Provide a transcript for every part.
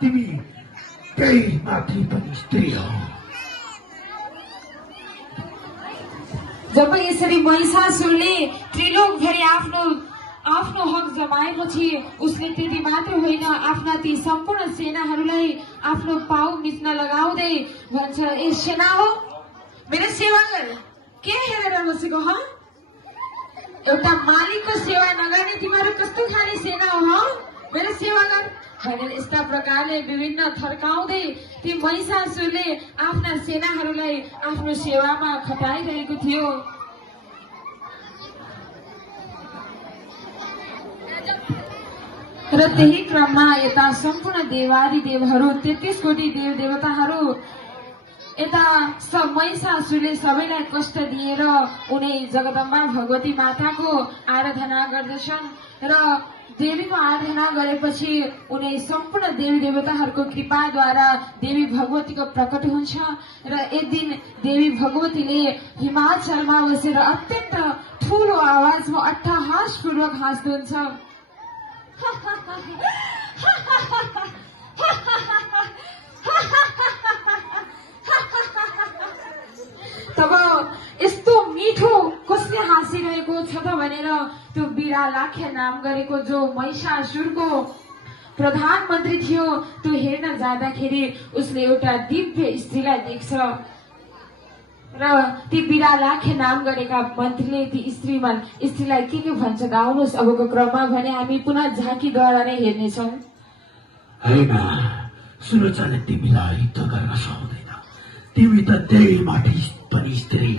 तिमी त्यही माथि पनि स्त्री हौ। जब यसरी महिषासुरले त्रिलोकभरि आफ्नो हक जमाएपछि उसले त्यति मात्र होइन, आफ्ना ती सम्पूर्ण सेनाहरूलाई आफ्नो पाउ मिच्न लगाउँदै भन्छ, ए सेना हो, मेरो सेवा गर। के हेरेर बसेको ह? एउटा मालिकको सेवा नगर्ने तिमीहरू कस्तो खाले सेना हो? मेरो सेवा गर भनेर यस्ता प्रकारले विभिन्न थर्काउँदै ती महिषासुरले आफ्ना सेनाहरूलाई आफ्नो सेवामा खटाइरहेको थियो। र त्यही क्रममा यता सम्पूर्ण देवादिदेवहरू 33 कोटी देव देवताहरू यता महिषासुरले सबैलाई कष्ट दिएर उनी जगदम्बा भगवती माताको आराधना गर्दछन् र देवीको आराधना गरेपछि उनी सम्पूर्ण देवी देवताहरूको कृपाद्वारा देवी भगवतीको प्रकट हुन्छ र एक दिन देवी भगवतीले हिमाचलमा बसेर अत्यन्त ठूलो आवाजमा अट्टहासपूर्वक हाँस्नुहुन्छ। तब यस्तो मिठो कसले हाँसिरहेको छ त भनेर त्यो बिरालाख्य नाम गरेको जो महिषासुरको प्रधानमन्त्री थियो त्यो हेर्न जाँदाखेरि उसले एउटा दिव्य स्त्रीलाई देख्छ र ती बिरालाख्य नाम गरेका मन्त्रीले ती स्त्रीलाई के भन्छ त आउनुहोस् अबको क्रममा भने हामी पुनः झाँकीद्वारा नै हेर्नेछौँ। होइन, सुलोचनाले तिमीलाई युद्ध गर्न सक्दैन, तिमी त त्यही माथि पनि स्त्री।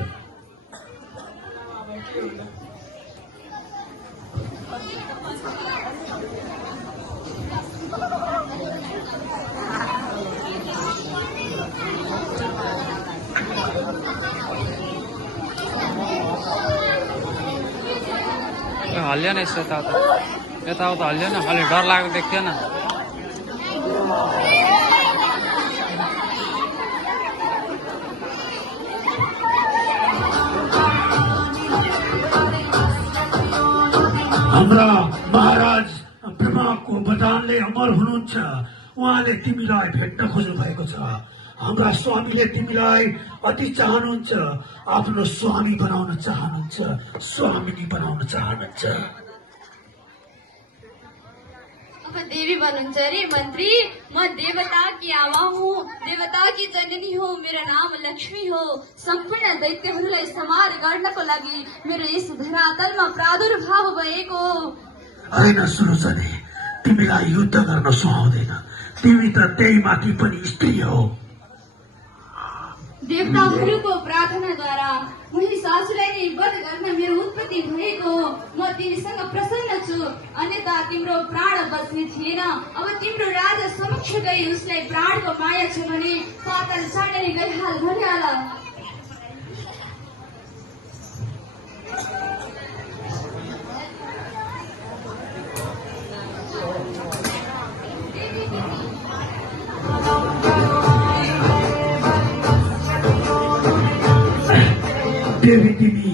हल्लियो न यसो यताउता हल्लियो न, अलि डर लागेको देख्थ्यो न। हाम्रा महाराज ब्रह्माको वरदानले अमर हुनुहुन्छ, उहाँले तिमीलाई भेट्न खोज्नु भएको छ। हाम्रा स्वामीले तिमीलाई अति चाहनुहुन्छ, आफ्नो स्वामी बनाउन चाहनुहुन्छ, स्वामिनी बनाउन चाहनुहुन्छ। अब देवी भन्नुहुन्छ अरे मन्त्री, म देवता की आमा हुँ, देवता की जननी हो, मेरो नाम लक्ष्मी हो। सम्पूर्ण दैत्यहरूलाई संहार गर्नको लागि मेरो यस धरातलमा प्रादुर्भाव भएको। होइन सुलोचने, तिमीलाई युद्ध गर्न सुहाउँदैन, तिमी त त्यही माथि पनि स्त्री हो। देवताहरूको प्रार्थनाद्वारा महिषासुरलाई नै वध गर्न मेरो उत्पत्ति भएको। म तिमीसँग प्रसन्न छु, अन्यथा तिम्रो प्राण बच्ने थिएन। अब तिम्रो राजा समक्ष गई उसलाई प्राणको माया छ भने पातल साडेर गइहाल भनिहाल। देवी, तिमी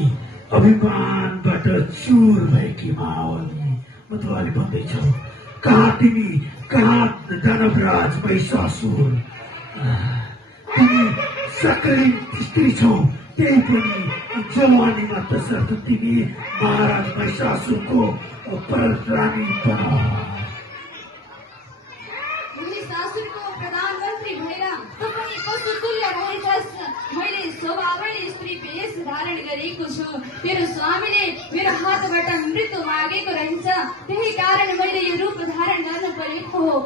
अभिमानबाट चुर भएकी माओली, म तपाईँले भन्दैछौ, कहाँ तिमी, कहाँ दानवराज महिषासुर? तिमी सक्रिय स्त्री छौ, त्यही पनि जवानीमा, तसर्थ तिमी महाराज महिषासुरको पररानी बन। महिषासुरको प्रधानमन्त्री भएर तपाईँ पशुतुल्य रहेछस्। मैले स्वभावै स्त्री भेष धारण गरेको छु। मेरो स्वामीले मेरो हातबाट मृत्यु मागेको रहेछ, त्यही कारण मैले यो रूप धारण गर्नु परेको हो।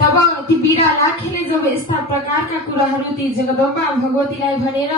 तब ती बिरालाख्यले जब यस्ता प्रकारका कुराहरू ती जगदम्बा भगवतीलाई भनेर